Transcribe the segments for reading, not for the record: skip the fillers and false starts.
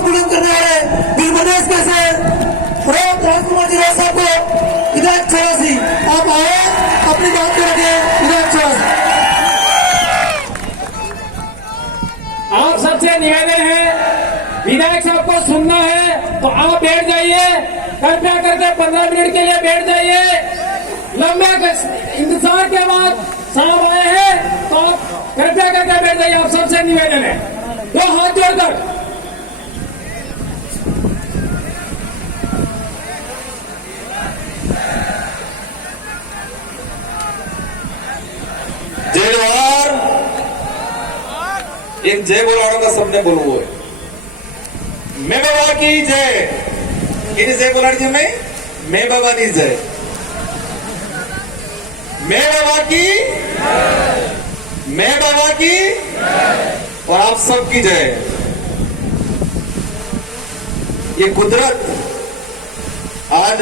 आवाज बुलंद करने वाले दिल प्रदेश में से राजकुमार जी राव साहब को विधायक 84 आप आए अपनी बात को रखे विधायक 84। आप सबसे निवेदन है, विधायक साहब को सुनना है तो आप बैठ जाइए, कृपया करके 15 मिनट के लिए बैठ जाइए। लंबे इंतजार के बाद साहब आए हैं तो आप कृपया करके बैठ जाइए। आप सबसे निवेदन है, 2 हाथ जोड़कर। जय जवाहर। एक जय बोलाऊंगा, सबने बोलो वो मैं बाबा की जय। किनी जय बोलाड़ी मैं बाबा की जय, मैं बाबा की, मैं बाबा की और आप सबकी जय। ये कुदरत आज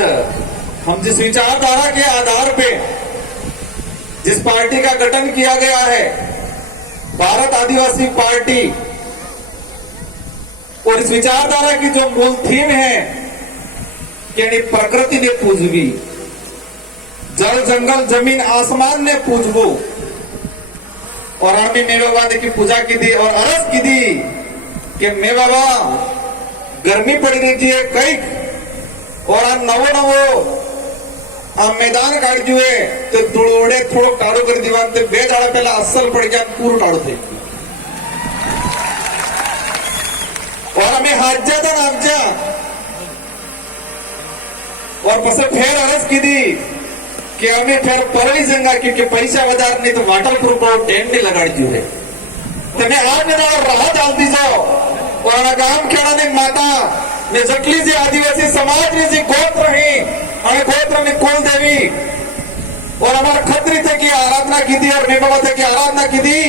हम जिस विचारधारा के आधार पे जिस पार्टी का गठन किया गया है, भारत आदिवासी पार्टी, और इस विचारधारा की जो मूल थीम है कि प्रकृति ने पूजवी, जल जंगल जमीन आसमान ने पूजबो, और हमें मे बाबा ने की पूजा की थी और अरज की थी कि मे बाबा गर्मी पड़ी रही है कई, और आ नवो नवो आ मैदान काढ़ जुए तो तुड़ोड़े थोड़ो टाड़ो कर दीवान ते 2 दाड़ा पहला असल पड़ गया पूरा टाड़ो थे, और हमें हाथ जाता नाम जा, और बस फिर अरज की थी कि हमें फिर परवी जंगा क्योंकि पैसा बाजार नहीं तो वाटर प्रूफ टेंट नहीं लगाड़ दू है तो मैं आज मेरा राह डाल दी जाओ, और गांव खेड़ा ने माता ने जटली जी आदिवासी समाज ने जी गोत्र है और गोत्र में कुल देवी और हमारा खत्री थे की आराधना की थी और मे बाबा थे की आराधना की थी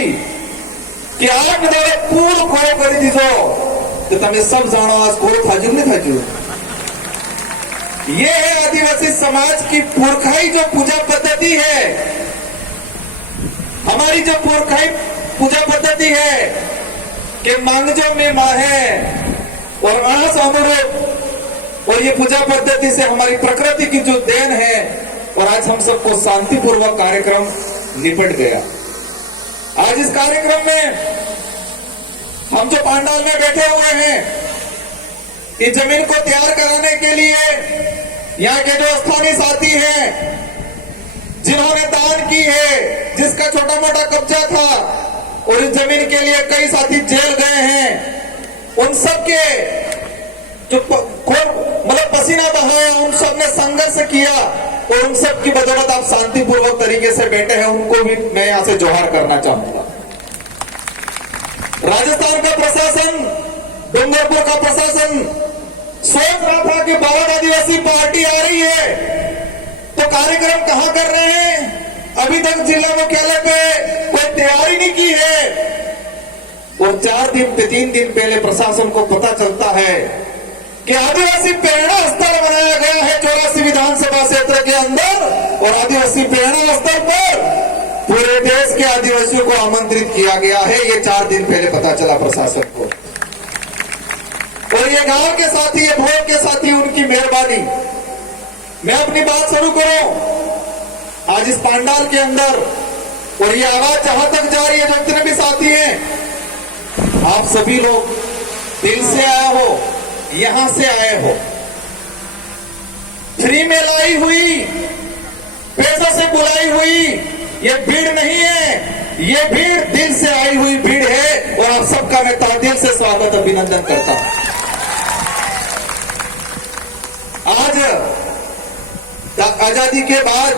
कि आज मेरे पूर्ण कोरो कर दीजो तो तुम्हें सब जानो आज कोरो थाजू नहीं थाजू। ये है आदिवासी समाज की पुरखाई जो पूजा पद्धति है, हमारी जो पुरखाई पूजा पद्धति है कि मांगजो में माँ है और अणस अनुरूप, और ये पूजा पद्धति से हमारी प्रकृति की जो देन है, और आज हम सबको शांतिपूर्वक कार्यक्रम निपट गया। आज इस कार्यक्रम में हम जो पंडाल में बैठे हुए हैं, इस जमीन को तैयार कराने के लिए यहाँ के जो स्थानीय साथी हैं जिन्होंने दान की है, जिसका छोटा मोटा कब्जा था और इस जमीन के लिए कई साथी जेल गए हैं, उन सबके जो मतलब पसीना बहाया, उन सब ने संघर्ष किया और उन सब की बदौलत आप शांतिपूर्वक तरीके से बैठे हैं, उनको भी मैं यहां से जोहार करना चाहूंगा। राजस्थान का प्रशासन, डूंगरपुर का प्रशासन सोच रहा था कि भारत आदिवासी पार्टी आ रही है तो कार्यक्रम कहां कर रहे हैं, अभी तक जिला मुख्यालय पे कोई तैयारी नहीं की है, और 3 दिन पहले प्रशासन को पता चलता है कि आदिवासी प्रेरणा स्थल बनाया गया है 84 विधानसभा क्षेत्र के अंदर, और आदिवासी प्रेरणा स्थल पर पूरे देश के आदिवासियों को आमंत्रित किया गया है। ये 4 दिन पहले पता चला प्रशासन को, और ये गांव के साथी, ये भोग के साथी, उनकी मेहरबानी। मैं अपनी बात शुरू करूं आज इस पंडाल के अंदर, और ये आवाज जहां तक जा रही है, जो जितने भी साथी हैं, आप सभी लोग दिल से आए हो, यहां से आए हो, फ्री में लाई हुई, पैसों से बुलाई हुई ये भीड़ नहीं है, ये भीड़ दिल से आई हुई भीड़ है, और आप सबका मैं दिल से स्वागत अभिनंदन करता हूं। आज आजादी के बाद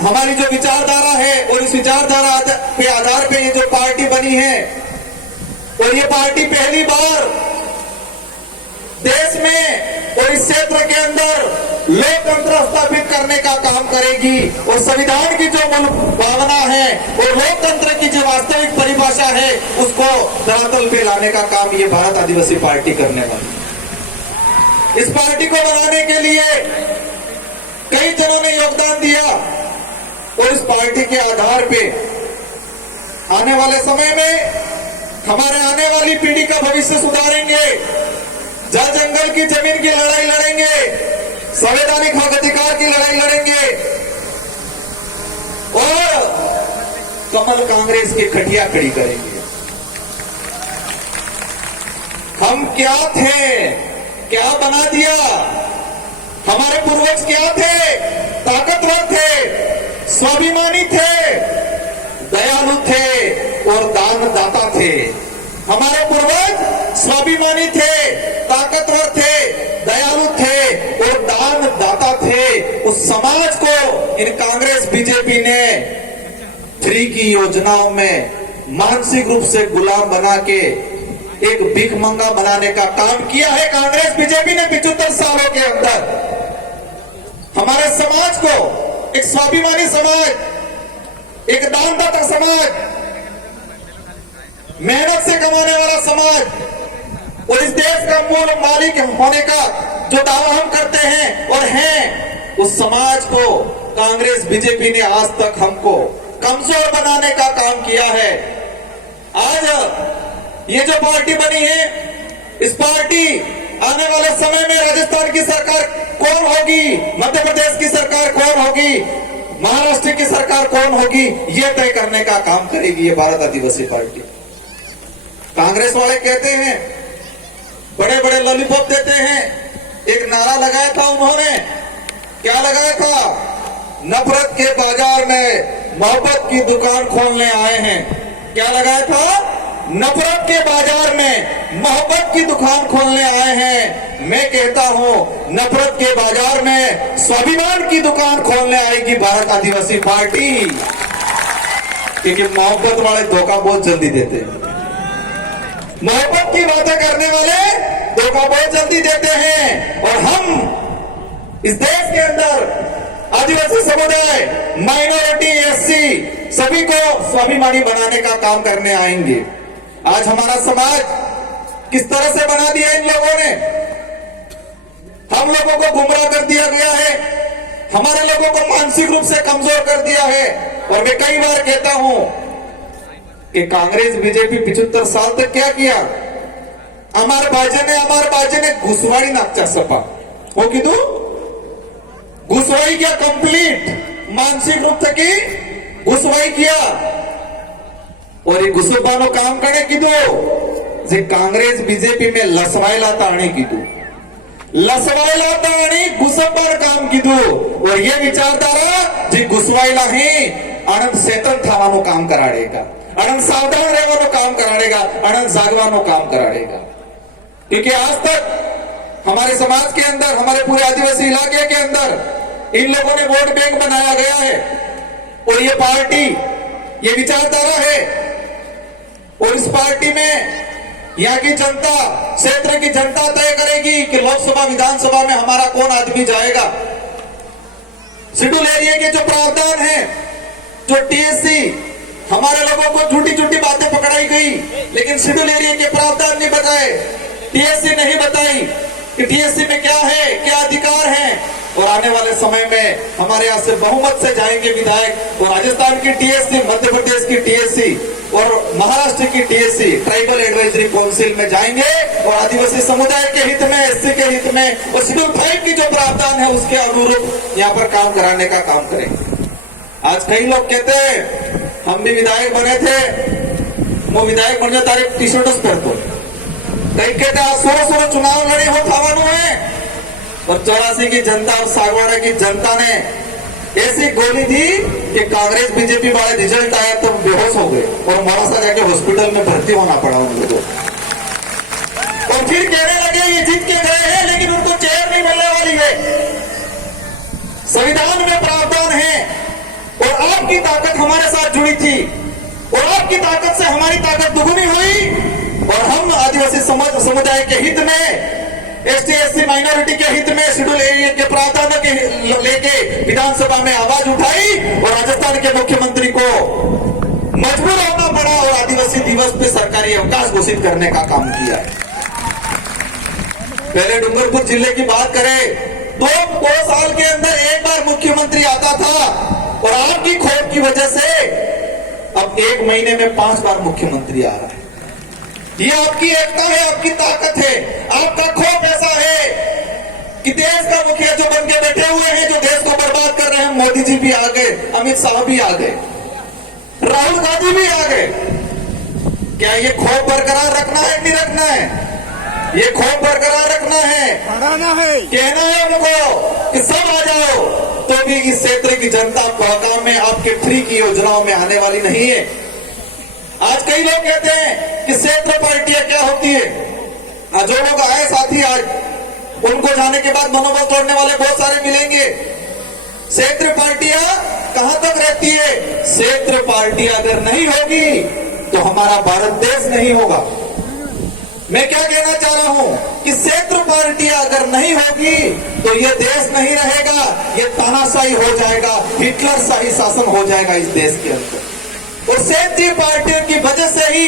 हमारी जो विचारधारा है, और इस विचारधारा के आधार पे ये जो पार्टी बनी है, और ये पार्टी पहली बार देश में और इस क्षेत्र के अंदर लोकतंत्र स्थापित करने का काम करेगी, और संविधान की जो मूल भावना है और लोकतंत्र की जो वास्तविक परिभाषा है उसको धरातल पे लाने का काम ये भारत आदिवासी पार्टी करने वाली है। इस पार्टी को बनाने के लिए कई जनों ने योगदान दिया, और इस पार्टी के आधार पे आने वाले समय में हमारे आने वाले वाली पीढ़ी का भविष्य सुधारेंगे, जल जंगल की जमीन की लड़ाई लड़ेंगे, संवैधानिक हक अधिकार की लड़ाई लड़ेंगे और कमल कांग्रेस की खटिया खड़ी करेंगे। हम क्या थे, क्या बना दिया? हमारे पूर्वज क्या थे? ताकतवर थे, स्वाभिमानी थे, दयालु थे और दानदाता थे। हमारे पूर्वज स्वाभिमानी थे, ताकतवर थे, दयालु थे और दानदाता थे। उस समाज को इन कांग्रेस बीजेपी ने फ्री की योजनाओं में मानसिक रूप से गुलाम बना के एक भिखमंगा बनाने का काम किया है कांग्रेस बीजेपी ने 75 सालों के अंदर। हमारे समाज को एक स्वाभिमानी समाज, एक दानदाता समाज, मेहनत से कमाने वाला समाज और इस देश का मूल मालिक होने का जो दावा हम करते हैं और हैं, उस समाज को कांग्रेस बीजेपी ने आज तक हमको कमजोर बनाने का काम किया है। आज ये जो पार्टी बनी है, इस पार्टी आने वाले समय में राजस्थान की सरकार कौन होगी, मध्य प्रदेश की सरकार कौन होगी, महाराष्ट्र की सरकार कौन होगी, ये तय करने का काम करेगी ये भारत आदिवासी पार्टी। कांग्रेस वाले कहते हैं, बड़े बड़े लॉलीपॉप देते हैं। एक नारा लगाया था उन्होंने, क्या लगाया था? नफरत के बाजार में मोहब्बत की दुकान खोलने आए हैं। क्या लगाया था? नफरत के बाजार में मोहब्बत की दुकान खोलने आए हैं। मैं कहता हूं, नफरत के बाजार में स्वाभिमान की दुकान खोलने आएगी भारत आदिवासी पार्टी, क्योंकि मोहब्बत वाले धोखा बहुत जल्दी देते हैं। मोहब्बत की बातें करने वाले धोखा बहुत जल्दी देते हैं। और हम इस देश के अंदर आदिवासी समुदाय, माइनॉरिटी, एससी सभी को स्वाभिमानी बनाने का काम करने आएंगे। आज हमारा समाज किस तरह से बना दिया इन लोगों ने? हम लोगों को गुमराह कर दिया गया है, हमारे लोगों को मानसिक रूप से कमजोर कर दिया है। और मैं कई बार कहता हूं कि कांग्रेस बीजेपी 75 साल तक क्या किया? हमारे बाजे ने घुसवाड़ी नाकचा सपा वो कीधु घुसवाई क्या कंप्लीट मानसिक रूप से की घुसवाई किया। और ये घुसबानो काम करे कीधु जे कांग्रेस बीजेपी में लसवायला ताणी कीधु, लसवायला ताणी घुसबार काम कीधु। और ये विचारधारा जे घुसवायला ही आनंद सेतन थावानो काम कराड़ेगा, आनंद सावधान रहवानो काम कराड़ेगा, आनंद जागवानो काम कराड़ेगा। क्योंकि आज तक हमारे समाज के अंदर, हमारे पूरे आदिवासी इलाके के अंदर इन लोगों ने वोट बैंक बनाया गया है। और ये पार्टी, ये विचारधारा है। और इस पार्टी में यहाँ की जनता, क्षेत्र की जनता तय करेगी कि लोकसभा विधानसभा में हमारा कौन आदमी जाएगा। शेड्यूल एरिया के जो प्रावधान है, जो टीएससी, हमारे लोगों को झूठी झूठी बातें पकड़ाई गई, लेकिन शेड्यूल एरिया के प्रावधान नहीं बताए, टीएससी नहीं बताई कि टीएससी में क्या है, क्या अधिकार है। और आने वाले समय में हमारे यहाँ से बहुमत से जाएंगे विधायक। और राजस्थान की टीएससी, मध्य प्रदेश की टीएससी और महाराष्ट्र की टीएससी ट्राइबल एडवाइजरी काउंसिल में जाएंगे और आदिवासी समुदाय के हित में, एससी के हित में और शेड्यूल 5 की जो प्रावधान है उसके अनुरूप यहाँ पर काम कराने का काम करेंगे। आज कई लोग कहते हैं हम भी विधायक बने थे, वो विधायक बनने तारीख टी शर्ट पहनते, कई कहते आज 16 चुनाव लड़े हो थावानो है। और 84 की जनता और सागवाड़ा की जनता ने ऐसी गोली दी कि कांग्रेस बीजेपी वाले रिजल्ट आया तो बेहोश हो गए और मोरासा जाके हॉस्पिटल में भर्ती होना पड़ा उन लोगों को। और फिर कहने लगे ये जीत के गए हैं लेकिन उनको चेयर नहीं मिलने वाली है। संविधान में प्रावधान है और आपकी ताकत हमारे साथ जुड़ी थी और आपकी ताकत से हमारी ताकत दुगुनी हुई। और हम आदिवासी समुदाय के हित में, एसटी एससी माइनॉरिटी के हित में शेड्यूल एरिया के प्रावधानों के लेके विधानसभा में आवाज उठाई और राजस्थान के मुख्यमंत्री को मजबूर होना पड़ा और आदिवासी दिवस पे सरकारी अवकाश घोषित करने का काम किया। पहले डूंगरपुर जिले की बात करें तो 2 साल के अंदर एक बार मुख्यमंत्री आता था और आपकी खोट की वजह से अब 1 महीने में 5 बार मुख्यमंत्री आ रहा है। ये आपकी एकता है, आपकी ताकत है। आपका खौफ ऐसा है कि देश का मुखिया जो बन के बैठे हुए हैं, जो देश को बर्बाद कर रहे हैं, मोदी जी भी आ गए, अमित शाह भी आ गए, राहुल गांधी भी आ गए। क्या ये खौफ बरकरार रखना है कि नहीं रखना है? ये खौफ बरकरार रखना है, बढ़ाना है, कहना है उनको कि सब आ जाओ, तो भी इस क्षेत्र की जनता काम में आपके फ्री की योजनाओं में आने वाली नहीं है। आज कई लोग कहते हैं कि क्षेत्र पार्टियां क्या होती है। जो लोग आए साथी आज, उनको जाने के बाद मनोबल तोड़ने वाले बहुत सारे मिलेंगे। क्षेत्र पार्टियां कहां तक रहती है? क्षेत्र पार्टी अगर नहीं होगी तो हमारा भारत देश नहीं होगा। मैं क्या कहना चाह रहा हूं कि क्षेत्र पार्टियां अगर नहीं होगी तो ये देश नहीं रहेगा, ये तानाशाही हो जाएगा, हिटलर शाही शासन हो जाएगा इस देश के अंदर। और क्षेत्रीय पार्टियों की वजह से ही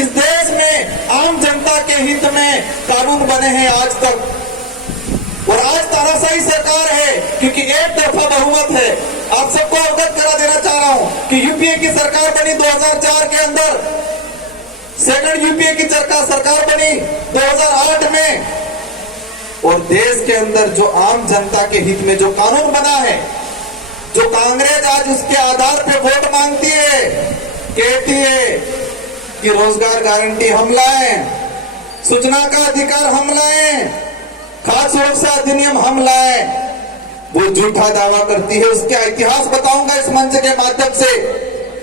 इस देश में आम जनता के हित में कानून बने हैं आज तक। और आज तानाशाही सरकार है क्योंकि एक तरफा बहुमत है। आप सबको अवगत करा देना चाह रहा हूं कि यूपीए की सरकार बनी 2004 के अंदर, सेकंड यूपीए की सरकार बनी 2008 में, और देश के अंदर जो आम जनता के हित में जो कानून बना है, जो कांग्रेस आज उसके आधार पे वोट मांगती है, कहती है कि रोजगार गारंटी हम लाएं, सूचना का अधिकार हम लाएं, खाद्य सुरक्षा अधिनियम हम लाएं, वो झूठा दावा करती है। उसका इतिहास बताऊंगा इस मंच के माध्यम से।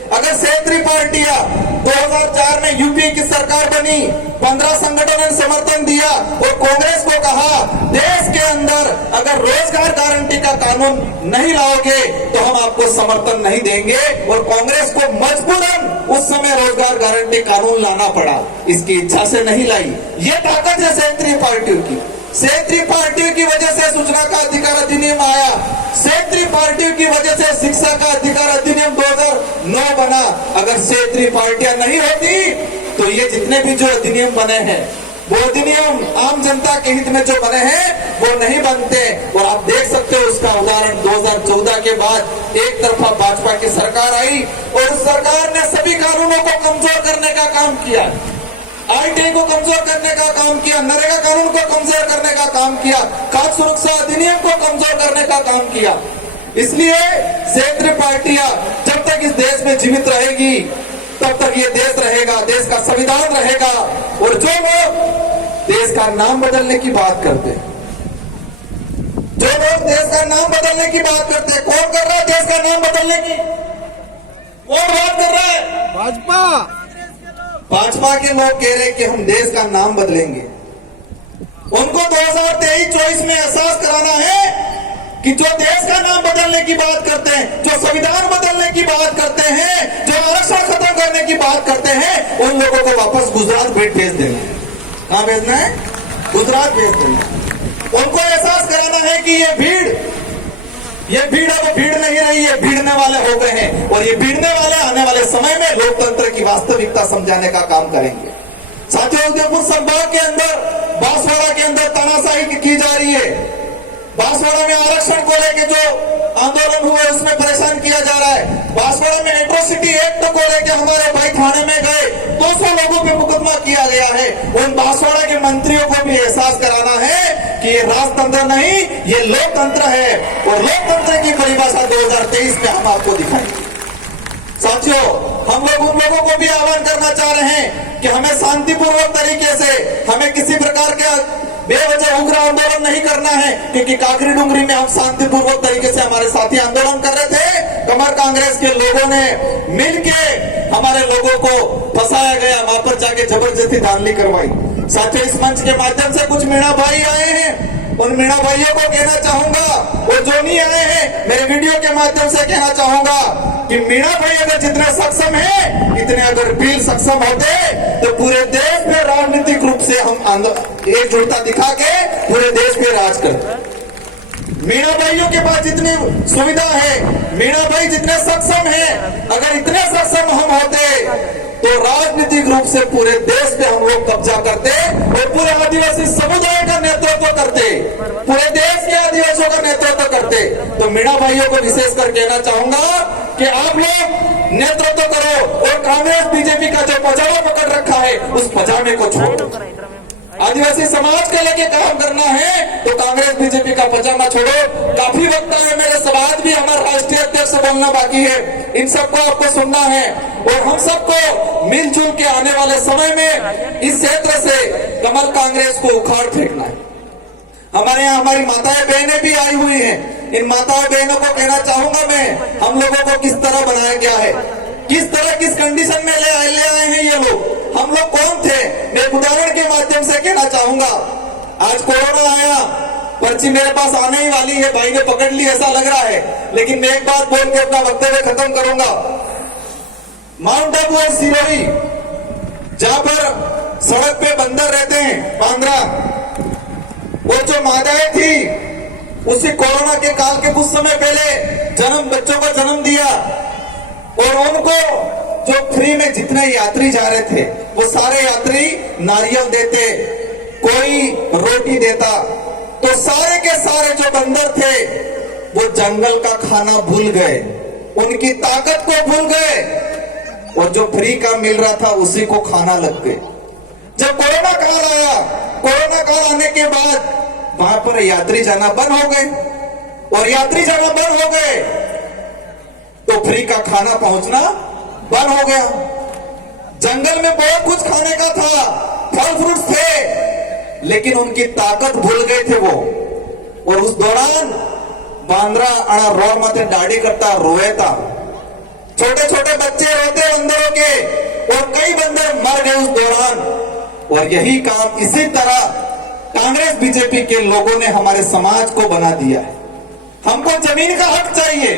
अगर क्षेत्रीय पार्टियां 2004 में यूपीए की सरकार बनी, 15 संगठनों ने समर्थन दिया और कांग्रेस को कहा देश के अंदर अगर रोजगार गारंटी का कानून नहीं लाओगे तो हम आपको समर्थन नहीं देंगे, और कांग्रेस को मजबूरन उस समय रोजगार गारंटी कानून लाना पड़ा, इसकी इच्छा से नहीं लाई। ये ताकत है क्षेत्रीय पार्टियों की। क्षेत्रीय पार्टियों की वजह से सूचना का अधिकार अधिनियम आया, क्षेत्रीय पार्टियों की वजह से शिक्षा का अधिकार अधिनियम 2009 बना। अगर क्षेत्रीय पार्टियां नहीं होती तो ये जितने भी जो अधिनियम बने हैं, वो अधिनियम आम जनता के हित में जो बने हैं वो नहीं बनते। और आप देख सकते हो उसका उदाहरण 2014 के बाद एक तरफा भाजपा की सरकार आई और उस सरकार ने सभी कानूनों को कमजोर करने का काम किया, आईटी को कमजोर करने का काम किया, नरेगा कानून को कमजोर करने का काम किया, खाद्य सुरक्षा अधिनियम को कमजोर करने का काम किया। इसलिए क्षेत्रीय पार्टियां जब तक इस देश में जीवित रहेगी तब तक ये देश रहेगा, देश का संविधान रहेगा। और जो लोग देश का नाम बदलने की बात करते हैं, जो लोग देश का नाम बदलने की बात करते हैं, कौन कर रहा है देश का नाम बदलने की? कौन बात कर रहा है? भाजपा। भाजपा के लोग कह रहे हैं कि हम देश का नाम बदलेंगे। उनको 2023-24 में एहसास कराना है कि जो देश का नाम बदलने की बात करते हैं, जो संविधान बदलने की बात करते हैं, जो आरक्षण खत्म करने की बात करते हैं, उन लोगों को वापस गुजरात भेज देना है। कहां भेजना है? गुजरात भेज देना है। उनको एहसास कराना है कि ये भीड़ अब भीड़ नहीं रही है, भीड़ने वाले हो गए हैं, और ये भीड़ने वाले आने वाले समय में लोकतंत्र की वास्तविकता समझाने का काम करेंगे। साथियों, उदयपुर संभाग के अंदर बांसवाड़ा के अंदर तानाशाही की जा रही है। बांसवाड़ा में आरक्षण को लेकर जो आंदोलन हुए उसमें परेशान किया जा रहा है। बांसवाड़ा में एट्रोसिटी एक्ट को लेकर हमारे भाई थाने में गए, 200 लोगों पे मुकदमा किया गया है। उन बांसवाड़ा के मंत्रियों को भी एहसास कराना है कि ये राजतंत्र नहीं, ये लोकतंत्र है, और लोकतंत्र की परिभाषा 2023 में हम आपको दिखाएंगे। साथियों, हम लोग उन लोगों को भी आह्वान करना चाह रहे हैं कि हमें शांतिपूर्वक तरीके से, हमें किसी प्रकार के बेवजह उग्र आंदोलन नहीं करना है, क्योंकि काकरी डुंगरी में हम शांतिपूर्वक तरीके से हमारे साथी आंदोलन कर रहे थे। कमर कांग्रेस के लोगों ने मिलके हमारे लोगों को फंसाया गया, वहां पर जाके जबरदस्ती धांधली करवाई। साथियों, इस मंच के माध्यम से कुछ मीणा भाई आए हैं, उन मीणा भाइयों को कहना चाहूंगा, और जो नहीं आए हैं मेरे वीडियो के माध्यम से कहना चाहूंगा कि मीणा भाई अगर जितने सक्षम है, इतने अगर वीर सक्षम होते तो पूरे देश में राजनीतिक रूप से हम एकजुटता दिखा के पूरे देश पे राज करते। मीणा भाइयों के पास जितनी सुविधा है, मीणा भाई जितने सक्षम है, अगर इतने सक्षम हम होते तो राजनीतिक रूप से पूरे देश पे हम लोग कब्जा करते और पूरे आदिवासी समुदाय का नेतृत्व करते, पूरे देश के आदिवासियों का नेतृत्व करते। तो मीणा भाइयों को विशेष कर कहना चाहूंगा कि आप लोग नेतृत्व करो और कांग्रेस बीजेपी का जो पजामा पकड़ रखा है उस पजामे को छोड़ो। आदिवासी समाज के लेके काम करना है तो कांग्रेस बीजेपी का पजामा छोड़ो। काफी वक्त है, मेरे सवाल भी हमारे राष्ट्रीय अध्यक्ष से बोलना बाकी है, इन सबको आपको सुनना है और हम सबको मिलजुल के आने वाले समय में इस क्षेत्र से कमल कांग्रेस को उखाड़ फेंकना है। हमारे यहाँ हमारी माताएं बहनें भी आई हुई हैं, इन माताओं बहनों को कहना चाहूंगा मैं, हम लोगों को किस तरह बनाया गया है, किस तरह किस कंडीशन में ले आए हैं ये लोग, हम लोग कौन थे। मैं एक उदाहरण के माध्यम से कहना चाहूंगा। आज कोरोना आया, पर्ची मेरे पास आने ही वाली है, भाई ने पकड़ ली ऐसा लग रहा है, लेकिन मैं एक बात बोल के अपना वक्तव्य खत्म करूंगा। माउंट आबू और सिरोही जहां पर सड़क पे बंदर रहते हैं, बांद्रा, वो जो माताएं थी उसी कोरोना के काल के कुछ समय पहले बच्चों को जन्म दिया और उनको जो फ्री में जितने यात्री जा रहे थे वो सारे यात्री नारियल देते, कोई रोटी देता, तो सारे के सारे जो बंदर थे वो जंगल का खाना भूल गए, उनकी ताकत को भूल गए और जो फ्री का मिल रहा था उसी को खाना लग गए। जब कोरोना काल आया, कोरोना काल आने के बाद वहां पर यात्री जाना बंद हो गए और यात्री जाना बंद हो गए तो फ्री का खाना पहुंचना बंद हो गया। जंगल में बहुत कुछ खाने का था, फल फ्रूट्स थे, लेकिन उनकी ताकत भूल गए थे वो। और उस दौरान बांद्रा अड़ा रोड माथे दाढ़ी करता रोए था, छोटे छोटे बच्चे रोते बंदरों के और कई बंदर मर गए उस दौरान। और यही काम इसी तरह कांग्रेस बीजेपी के लोगों ने हमारे समाज को बना दिया है। हमको जमीन का हक चाहिए,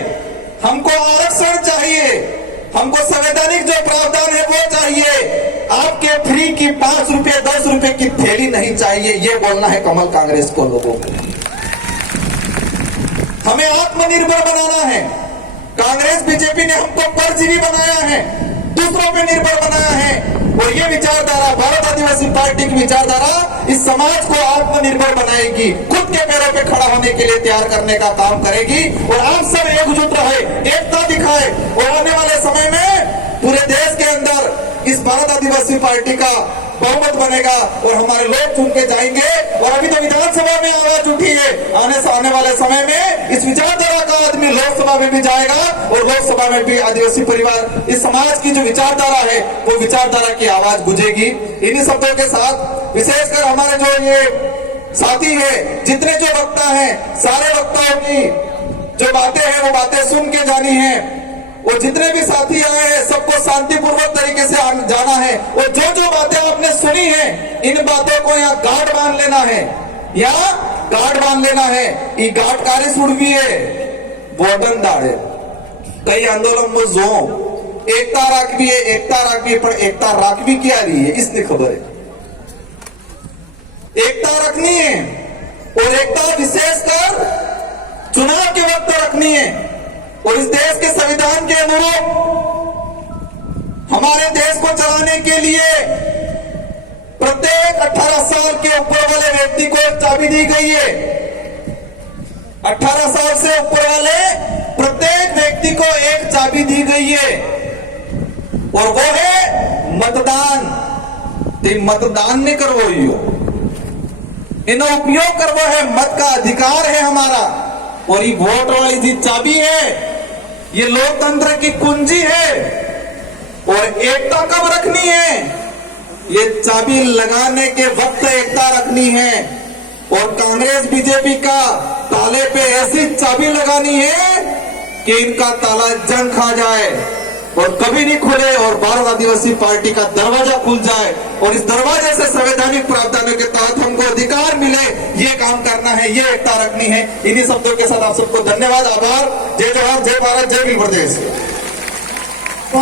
हमको आरक्षण चाहिए, हमको संवैधानिक जो प्रावधान है वो चाहिए। आपके फ्री की 5 रुपए 10 रुपए की थैली नहीं चाहिए, ये बोलना है कमल कांग्रेस को लोगों को। हमें आत्मनिर्भर बनाना है। कांग्रेस बीजेपी ने हमको परजीवी बनाया है, दूसरों पे निर्भर बनाया है और ये विचारधारा, भारत आदिवासी पार्टी की विचारधारा इस समाज को आत्मनिर्भर बनाएगी, खुद के पैरों पे खड़ा होने के लिए तैयार करने का काम करेगी। और आप सब एकजुट रहे, एकता दिखाए और आने वाले समय में पूरे देश के अंदर इस भारत आदिवासी पार्टी का बहुमत बनेगा और हमारे लोग चुन के जाएंगे। और अभी तो विधानसभा में आवाज उठी है, आने वाले समय में इस विचारधारा का आदमी लोकसभा में भी जाएगा और लोकसभा में भी आदिवासी परिवार, इस समाज की जो विचारधारा है वो विचारधारा की आवाज गूंजेगी। इन्हीं शब्दों के साथ विशेषकर हमारे जो ये साथी है, जितने जो वक्ता हैं, सारे वक्ताओं की जो बातें हैं वो बातें सुन के जानी है और जितने भी साथी आए हैं सबको शांतिपूर्वक तरीके से जाना है। और जो जो बातें आपने सुनी है इन बातों को यहाँ गांठ बांध लेना है, यहाँ गांठ बांध लेना है। ये गांठ कार्य सुड़वी है वोटन दाड़े कई आंदोलन में जो एकता राखवी है, एकता राखवी, पर एकता राखवी क्या रही है इसने खबर है। एकता रखनी है और एकता विशेषकर चुनाव के वक्त रखनी है। और इस देश के संविधान के अनुरूप हमारे देश को चलाने के लिए प्रत्येक 18 साल के ऊपर वाले व्यक्ति को एक चाबी दी गई है। 18 साल से ऊपर वाले प्रत्येक व्यक्ति को एक चाबी दी गई है और वो है मतदान। तो मतदान नहीं करवो, इन्हें उपयोग करवो है, मत का अधिकार है हमारा। और ये वोट वाली जी चाबी है, ये लोकतंत्र की कुंजी है। और एकता कब रखनी है, ये चाबी लगाने के वक्त एकता रखनी है। और कांग्रेस बीजेपी का ताले पे ऐसी चाबी लगानी है कि इनका ताला जंग खा जाए और कभी नहीं खुले और भारत आदिवासी पार्टी का दरवाजा खुल जाए और इस दरवाजे से संवैधानिक प्रावधानों के तहत हमको अधिकार मिले, ये काम करना है, ये एकता रखनी है। इन्हीं शब्दों के साथ आप सबको धन्यवाद, आभार। जय जवाहर, जय भारत, जय भील प्रदेश।